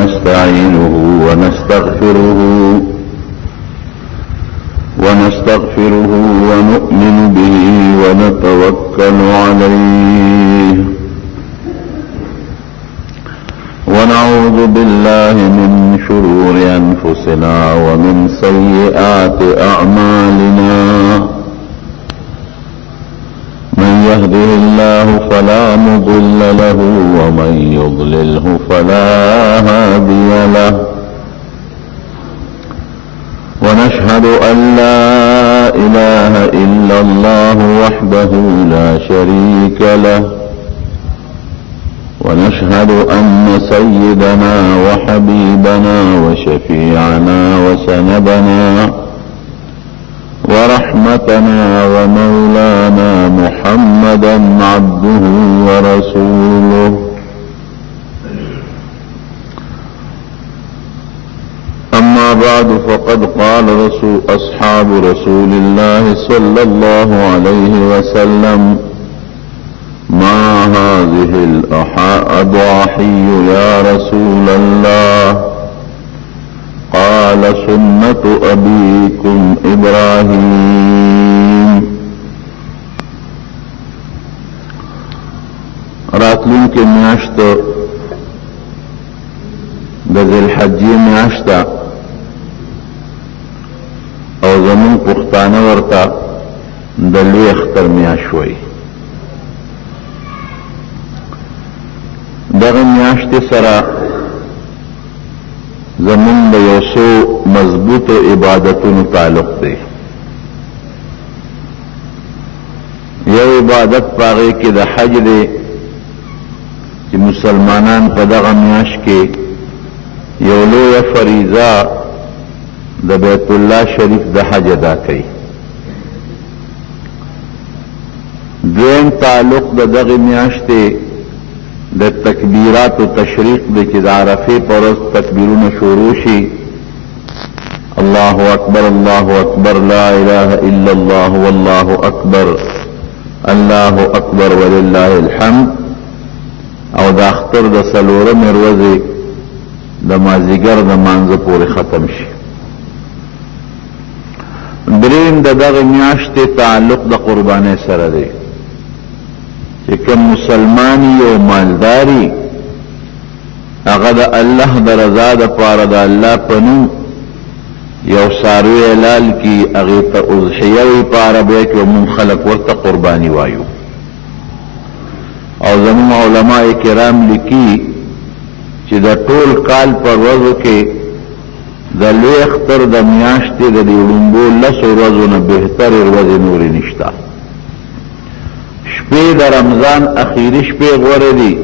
ونستعينه ونستغفره ونؤمن به ونتوكل عليه ونعوذ بالله من شرور أنفسنا ومن سيئات أعمالنا من يهده الله فلا مضل له ومن يضلله فلا هادي له ونشهد أن لا إله إلا الله وحده لا شريك له ونشهد أن سيدنا وحبيبنا وشفيعنا وسندنا ورحمتنا ومولانا محمدا عبده ورسوله أما بعد فقد قال أصحاب رسول الله صلى الله عليه وسلم ما هذه الأضاحي يا رسول الله قال سنة أبيكم إبراهيم راتلون کے میاشت ذی الحجی میاشتا او زمون پختانه ورتا د لوی اختر میاشوي دغه میاشت سره زمون د یوسو مضبوط عبادتونو تعلق دی یو عبادت پاغه کې د حج دی چې مسلمانان په دغه میاشت کې یو لوی فریضه د بیت الله شریف د حج ادا کوي دویم تعلق د دغه میاشتې د تکبیرات او تشریق د چې د عرفه پر ورځ تکبیرونه شروع شي الله اکبر الله اکبر لا اله الا الله والله اکبر الله اکبر ولله الحمد او د اختر د څلورمې ورځې د مازیګر د مانځه پورې ختم شي دریم د دغه میاشتې تعلق د قربانۍ سره دی چې کوم مسلمانی او مالداری هغه د الله د رضا دپاره د الله په نوم یو څاروی حلال کي هغې ته اضحیه وي په عربۍ کې مونږ خلک ورته قرباني وایو او زموږ علما کرام لیکي چې د ټول کال په ورځو کې د لوی اختر د میاشتې د دې ړومبو لسو ورځو نه بهترې ورځې نورې نشته شپې د رمضان اخیری شپې غوره دي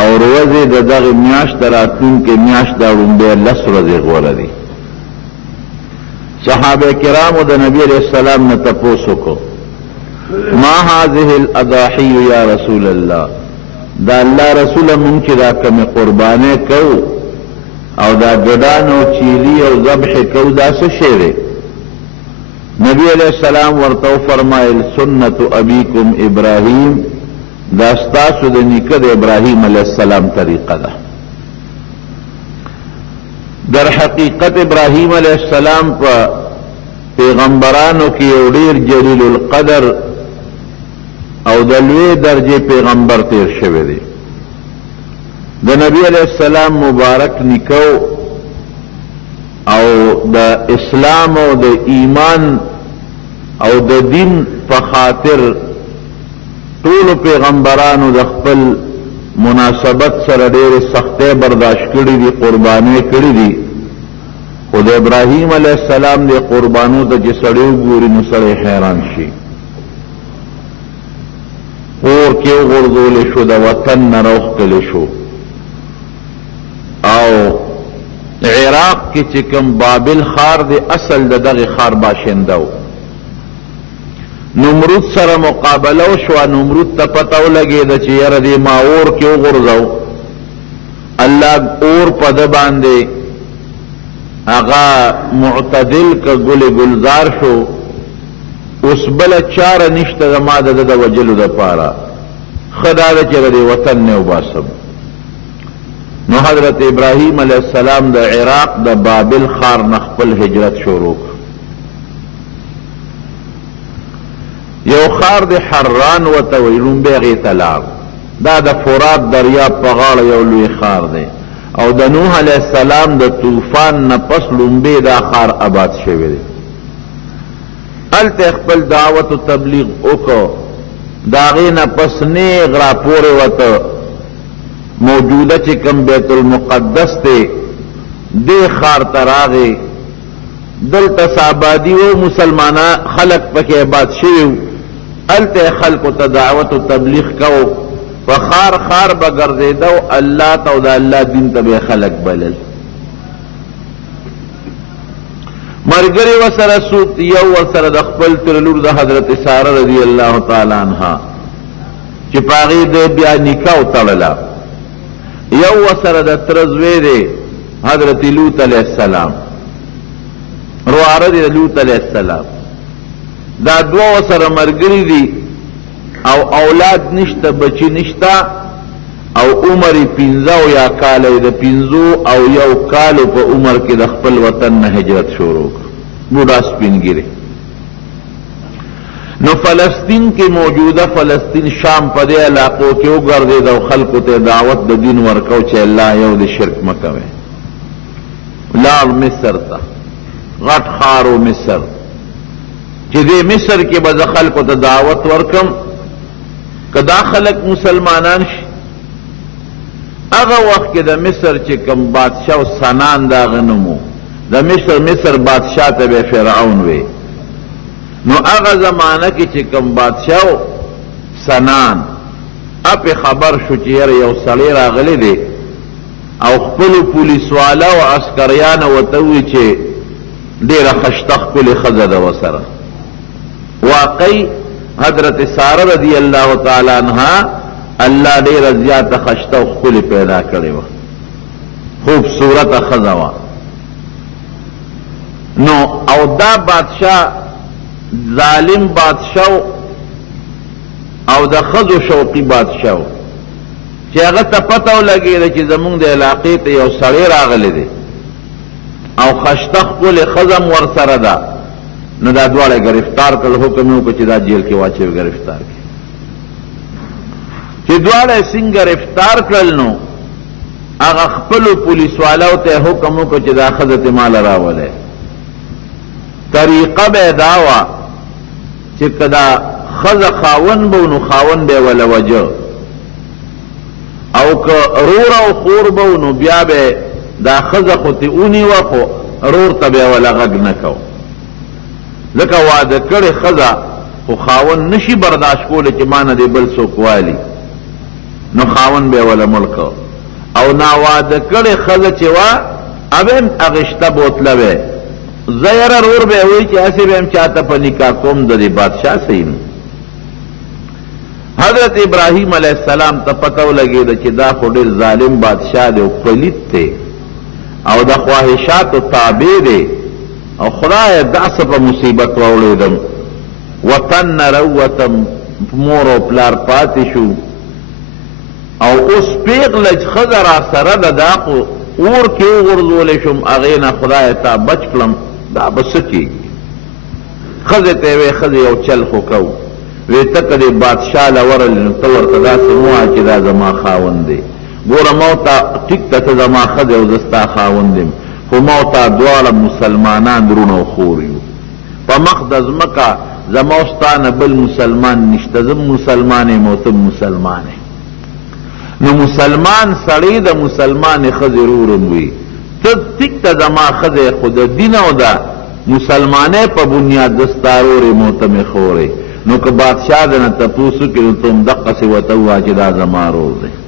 او ورځې د دغه میاشت راتلونکې میاشت د ړومبۍ لس ورځې غوره دي صحابه کرامو د نبی علیه السلام نه تپوس وکړو ما هذه الاضاحی یا رسول الله دا الله رسول مونږ چې دا کومې قربانۍ کوو او دا ګډان او چیلی او ذبح کوو دا څه شی دی نبی علیہ السلام ورته فرمایل سنت ابیکم ابراهیم دا ستاسو د نیکه د ابراهیم علیہ السلام طریقه ده در حقیقت ابراهیم علیہ السلام په پیغمبرانو کې یو ډیر جلیل القدر او د لوی درجه پیغمبر تیر شوی دی د نبی علیہ السلام مبارک نکو او د اسلام او د ایمان او د دین په خاطر ټول پیغمبرانو د خپل مناسبت سره ډېر سختۍ برداشت کړي دي قربانۍ کړي دي خو د ابراهیم علیہ السلام د قربانو ته چې سړی وګوري نو سړی حیران شي اور کې وغورځولی شو د وطن نه راوښتلی شو او عراق کې چې کوم بابل خار دی اصل د دغه خار باشنده و نمرود سره مقابله وشوه نمرود ته پته ولګېده چې یاره دې ما اور کې وغورځو الله اور په ده باندې هغه معتدل که ګل گلزار شو اوس بله چاره نشته زما د ده د وجلو دپاره ښه دا ده چې د دې وطن نه وباسم نو حضرت ابراہیم علیہ السلام دا عراق دا بابل خار نخپل هجرت شروع یو خار دا حران و تویلون بیغی تلاب دا دا فرات دریاب پغاڑ یو لوی خار دے او دا نوح علیہ السلام دا طوفان نپس لنبی دا خار آباد شوی دے الت اخپل دعوت و تبلیغ اکو داغی نپس نیغ را پوری وطا موجودہ چکم بیت المقدس تے دے خار تراغے دل تصابادی و مسلمانہ خلق پکے بات شیو الت خلق و تدعوت و تبلیغ کو فخار خار بگردے دو اللہ تو دا اللہ دین تبے خلق بلل مرگری وسر سوت یو وسر دخپل ترلور دا حضرت سارہ رضی اللہ تعالی عنہ چپاغی دے بیا نکاو تڑلا یو وسر دا ترزوے دے حضرت لوط علیہ السلام روارد لوط علیہ السلام دا دو وسر مرگری دی او اولاد نشتا بچی نشتا او عمر پینزاو یا کالی دا پینزو او یو کالو پا عمر کی دا خپل وطن ہجرت شروع بوڑا سپین گرے نو فلسطین کی موجودہ فلسطین شام پا دے علاقوں کے اگردے دا خلقو تے دعوت دا دین ورکو چے اللہ یو دے شرک مکوے لال مصر تا غٹ خارو مصر چے دے مصر کے بز خلقو تے دعوت ورکم کدا خلق مسلمانان شی اگا وقت کے دا مصر چے کم بادشاہ سنان دا غنمو دا مصر بادشاہ تا بے فرعون وے نو اگا زمانہ کی چے کم بادشاہ سنان اپ خبر شو چیر یو سڑی راغلی دے او خپلو پولیس والا و عسکریان و توی چے دیر خشتخ کلی خزد و سر واقعی حضرت سارہ رضی اللہ تعالی عنہ اللہ دیر زیادہ خشتہ و خپلی پیدا کرے و خوبصورت خزوا نو او دا بادشاہ ظالم بادشاہ او دا خزو شوقی بادشاہ چی اگر تا پتاو لگی دا چی زمون دا علاقی تا یو سڑی راغلی دے او خشتخ کل خزم ورسر دا نو دا دوالے گرفتار کل حکمیوں کو چی دا جیل کے واچے گرفتار کی چی دوالے سنگ گرفتار کل نو اگا خپلو پولیس والاو تے حکموں کو چی دا خزت مال راولے طریقہ بے داوا چی کدا خز خاون بو نو خاون بے ولا وجہ او که رور او خور بو نو بیا بے دا خز خوتی اونی وخو رور تا بے ولا غگ نکو لکه وعده کړي خزا خو خاون نشي برداشت کولی چې مانه دی بل څوک والی نو خاون به ولا ملک او نا وعده کړي خزا چې وا اوبم اغشته بوتله به زیر رور به وی چې اسی به هم چاته په نکاح کوم د بادشاہ سین حضرت ابراہیم علیہ السلام ته پتو لګی چې دا خو ډیر ظالم بادشاہ دی او پلیت دی او د خواهشات تابع دی او خدای داسه په مصیبت راوړیدم وطن روتم مور او پلار پاتې شو او اوس پیغله خزر سره د داقو اور کې وګرځول شم اغه نه خدای ته بچ کړم دا بسکی خزه ته وی خزه یو چل خو کو وی تک دې بادشاہ لورل نو تور تدا سموا چې دا زما خاوند دی ګوره موتا ټیک ته زما خزه او زستا خاوند دی خو موتا دوار مسلمانان درونو خوریو پا مقدز مکا زموستان بل مسلمان نشتزم مسلمان موتم مسلمان نو مسلمان سڑی دا مسلمان خزرورم وی تد تک تا زما خز خود دین او دا مسلمانے پا بنیاد دستارور موتم خوری نو که بادشاہ دنا تپوسو که تم دقا سی وطوا چی دا زما روز دے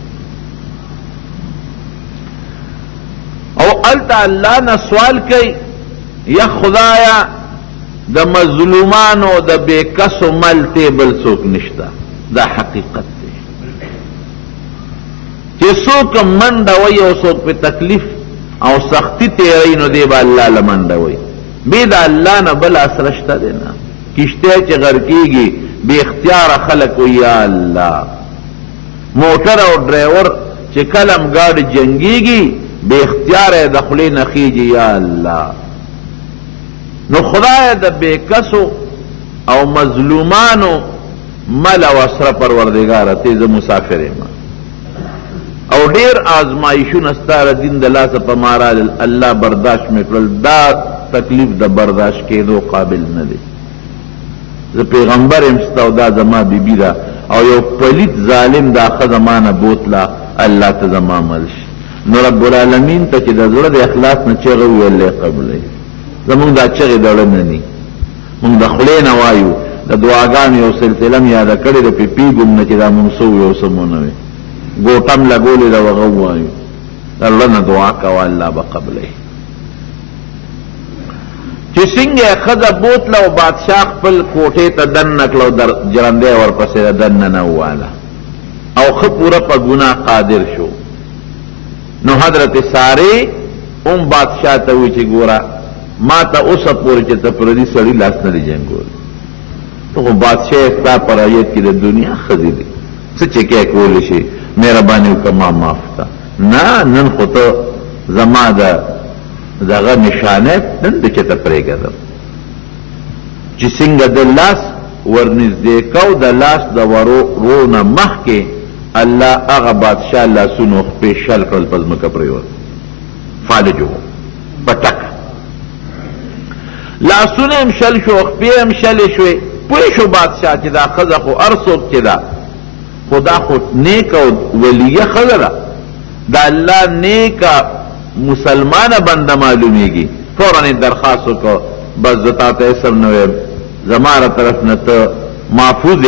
او التا اللہ نا سوال کئی یا خدایا دا مظلومانو دا بے کسو مل تیبل سوک نشتا دا حقیقت تے چی سوک من دوئی او سوک پہ تکلیف او سختی تیرئی نو دیبا اللہ لمن دوئی بید اللہ نا بل اسرشتا دینا کشتے چی غرکی گی بے اختیار خلق یا اللہ موٹر او ڈرائیور چې چې کلم ګاډ جنگیږي بے اختیار د خولې نه خیږي یا الله. نو خدای د بے کسو او مظلومانو مل او اسره پروردگار ته ز مسافر ما او ډیر آزمایشونه ستاره دین د لاسه په مارا الله برداشت میکړل دا تکلیف د برداشت کېدو قابل نه دی. ز پیغمبر امستو دا زما بیبی دا او یو پلیت ظالم دا خزمانه بوتلا الله ته زما ملش. نو رب العالمین ته چې د زړه د اخلاص نه چغه ویلې قبلې زمونږ دا چغه دړه نه ني مونږ د خلې نه وایو د دعاګانو یو سلسله مې یاد کړې د پیګم نه چې دا مونږ سو یو سمونه وي ګوټم لګولې دا وغه وایو الله نه دعا کوه الله به قبلې. چې څنګه خزه بوتله او بادشاہ خپل کوټې ته دن نکلو در جرنده ورپسې دن نه واله او خو پورا په ګناه قادر شو. نو حضرت ساره بادشاہ ته وی چې ګورا ما ته اوسه پورې چې ته پردي سړی لاس نه دی جنګول ته بادشاہ ستا پر آیت کې د دنیا خزي دي څه چې کې کول شي مهرباني وکما معاف کا نه نن خو ته زما دغه نشانه نن د چې ته پرېږدم چې څنګه د لاس ورنږدې کو د لاس د ورونه مخکې الله هغه بادشاہ لاسونو خپېشل کړل په ځمکه پرېوت فالجو پټک لاسونه هم شل شو خپې هم شلې شوې پوه شو بادشاہ چې دا ښځه خو هر څوک چې ده خو دا خو نیک او ولیه ښځه ده د الله نیکه مسلمانه بنده معلومیږي. فوراً درخواست وکړه بس زه تا ته اسم نه ویم زما له طرف نه ته محفوظ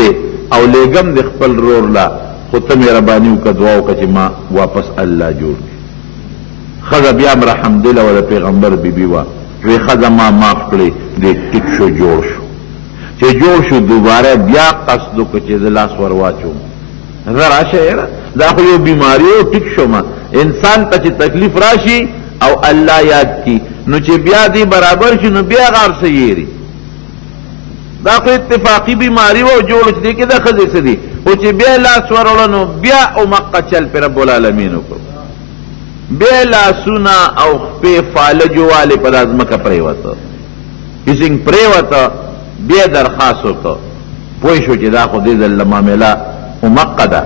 او لېږم د خپل رور لا خو ته مهرباني وکړه دعا وکړه چې ما واپس الله جوړ کړي. ښځه بیا هم رحمدله وه د پیغمبر بیبي وه وی ښځه ما معاف کړې دی ټیک شو جوړ شو چې جوړ شو دوباره بیا قصد وکړه چې زه لاس ور واچوم زه راشه یاره دا خو یو بیماری او ټیک شومه انسان ته چې تکلیف راشي او الله یاد کی نو چې بیا دی برابر شي نو بیا غار سے یېري دا خو اتفاقی بیماری و جوړ چې دی کې د ښځې څه دي او چې بیا لاس وروړه نو بیا او مقه چل پې رب العالمین وکړو بیا لاسونه او خپې فالجو والې په دا ځمکه پرېوته چې څنګه پرېوته بیا درخواست وکړه پوه شو چې دا خو دې ځل معامله مقه ده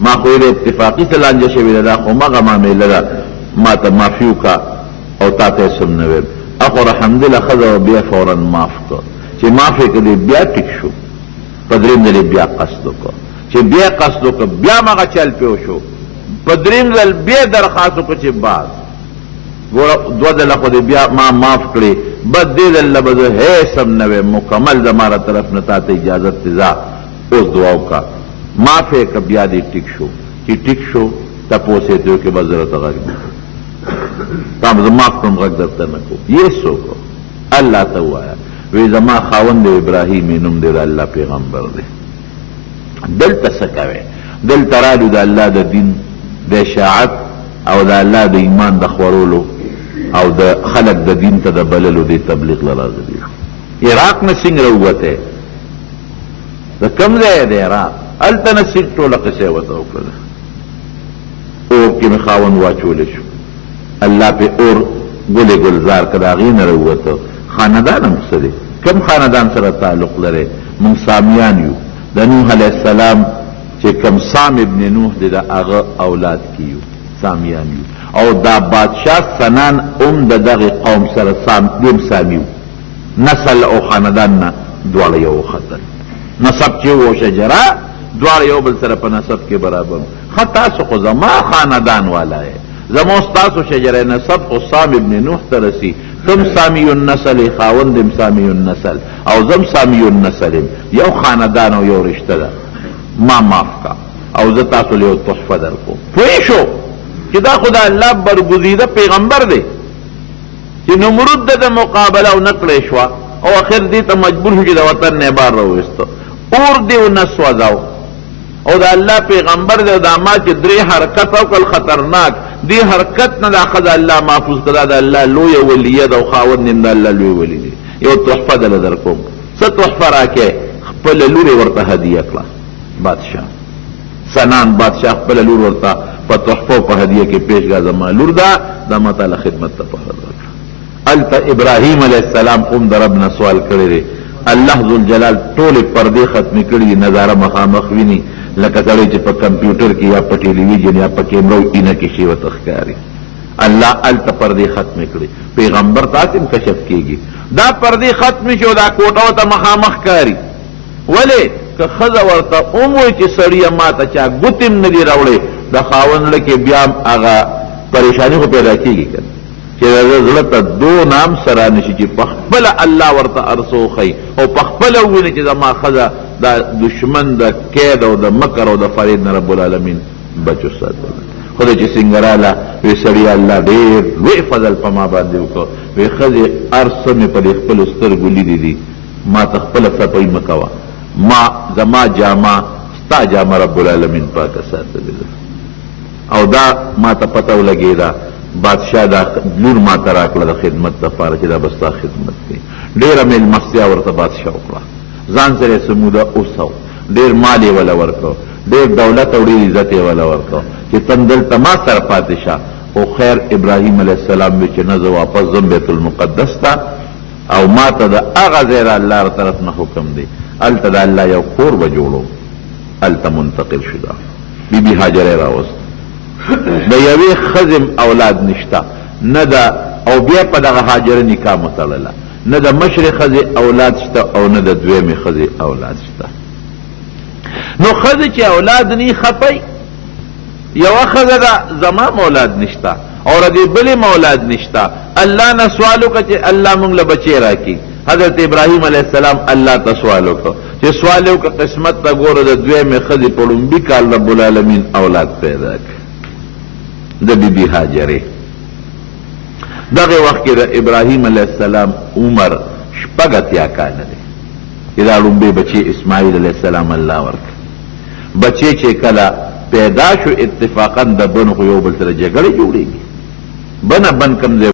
ما خو یې اتفاقي څه لانجه شوې ده دا خو مغه معامله ده ما ته معافي وکړه او تا ته اسم نه ویم اخو الحمدلله ښځه بیا فورا معاف کړه چې معاف یې کړې بیا ټیک شو په درېیم ځل بیا قصد وکړه چې بیا قصد وکړه بیا مغه چل پې وشو په درېیم ځل بیا درخواست وکړه چې بعد ګوره دوه ځله خو دې بیا ما معاف کړې بس دې ځل به زه هیڅ هم نه ویم مکمل زما له طرف نه تا ته اجازت دی ځه اوس دعا وکړه معاف یې کړه بیا دې ټیک شو چې ټیک شو تپوس یې ته وکړې بس زه ته غږ نه تا به زه معاف کړم غږ درته نه کوم یې څوک الله ته ووایه وی زما خاوند ابراهیم نوم دی د الله پیغمبر دی دلته څه کوې دلته رالو د الله د دین د اشاعت او د الله د ایمان د خورولو او د خلق د دین ته د بللو د تبلیغ له راغلي عراق نه څنګه راووتی د کوم ځای دی عراق هلته نه څنګه ټوله قصه ورته وکړله اور کې مې خاوند واچولی شو الله پې اور ګلې ګلزار که د هغې نه راووته خاندان هم څه دی کم خاندان سره تعلق لري مونږ سامیان یو د نوح علیه السلام چې کم سام ابن نوح دی د هغه اولاد کې یو سامیان یو او دا بادشاه سنان د دغې قوم سره دیم سامی و نسل او خاندان نه دواړه یو وختل نسب چې و شجره دواړه یو بل سره په نسب کې برابر ښه تاسو خو زما خاندان والا یې زما ستاسو شجره نسب خو سام ابن نوح ته رسي تم سامی النسل خاوندم سامی النسل او زم سامی النسل یو خاندان او یو رشته ده ما معاف کا او زه تاسو له یو تحفه درکوم پوه شو چې دا خو د الله برګزیده پیغمبر دی چې نمرود د مقابله او نکړې شوه او اخر دې ته مجبور شو چې د وطن نه بار راوویسته اور دې ونه سوځاو او د الله پیغمبر دی او دا ما چې درې حرکت وکړل خطرناک دی حرکت نه دا ښځه الله محفوظ کړه د الله لویه ولیه ده او خاوند هم د الله لوی ولی دی یو تحفه دله در کوم څه تحفه راکې خپله لور یې ورته هدیه کړه بادشاه سنان بادشاه خپله لور ورته په تحفه په هدیه کې پیشګا زما لور دا ما تعالی خدمت ته پاره درکړه. الته ابراهیم علیه السلام هم د رب نه سوال کړی دی. الله ذوالجلال ټولې پردې ختمې کړي دي، نظاره مخامخ ویني لکه سړی چې په کمپیوټر کې یا په ټلویزیون یا په کیمرو اینه کې شی ورته ښکاري. الله الته پردې ختمې کړي. پیغمبر تاسې هم کشف کېږي دا پردې ختمې شي او دا کوټه ورته مخامخ ښکاري. ولې که ښځه ورته وموي چې سړیه ما ته چا ګوتې هم نه دي راوړې د خاوند زړه کې بیا هم هغه پریشاني خو پیدا کېږي که چې د زړه ته دو نام سره نشي چې په خپله الله ورته ارسو ښیي او په خپله وویني چې زما ښځه دا دشمن د کید او د مکر او د فرید نه رب العالمین بچو ساتل. خدای چې څنګه راله وی سړي الله ډېر لوی فضل په ما باندې وکړو. وی ښځې هر څه مې په دې خپلو سترګو لیدي دي، ما ته خپله صفایي مه کوه، ما زما جامه ستا جامه رب العالمین پاکه ساتلې ده. او دا ما ته پته ولګېده بادشاه دا لور ما ته راکړه د خدمت دپاره چې دا به ستا خدمت کوي. ډېره مېلمستیا ورته بادشاه وکړه، ځان سره یې سموده اوسو، ډېر مال یې وله ورکړو، ډېر دولت او ډېر عزت یې وله ورکړو چې تم دلته ما سره پاتې شه. خو خیر ابراهیم علیه السلام وی چې نه زه واپس ځم بیت المقدس ته او ما ته د هغه ځای د الله طرف نه حکم دی، هلته د الله یو کور به جوړو، هلته منتقل شو. دا بی بی هاجره یې راوست. د یوې ښځې اولاد نشته نه ده او بیا په دغه هاجره نکاح متړله، نه د مشرې ښځې اولاد شته او نه د دویمې ښځې اولاد شته. نو ښځې چې اولاد نی خپی یوه ښځه ده زما اولاد نشته او د دې بلې اولاد نشته. الله نه سوال وکړه چې الله مونږ له بچی راکړي. حضرت ابراهیم علیه السلام الله ته سوال وکړه چې سوال وکړه قسمت ته ګوره د دویمې ښځې په لومبي کال رب العالمین اولاد پیدا کړ د بی بی هاجرې. دغه وخت کې د ابراهیم علیه السلام عمر شپږ اتیا کاله دی چې دا لومبی بچی اسماعیل علیه السلام الله ورکړ. بچی چې کله پیدا شو اتفاقا د بن خو یو بل سره جګړې جوړېږي، بنه بن کم ځای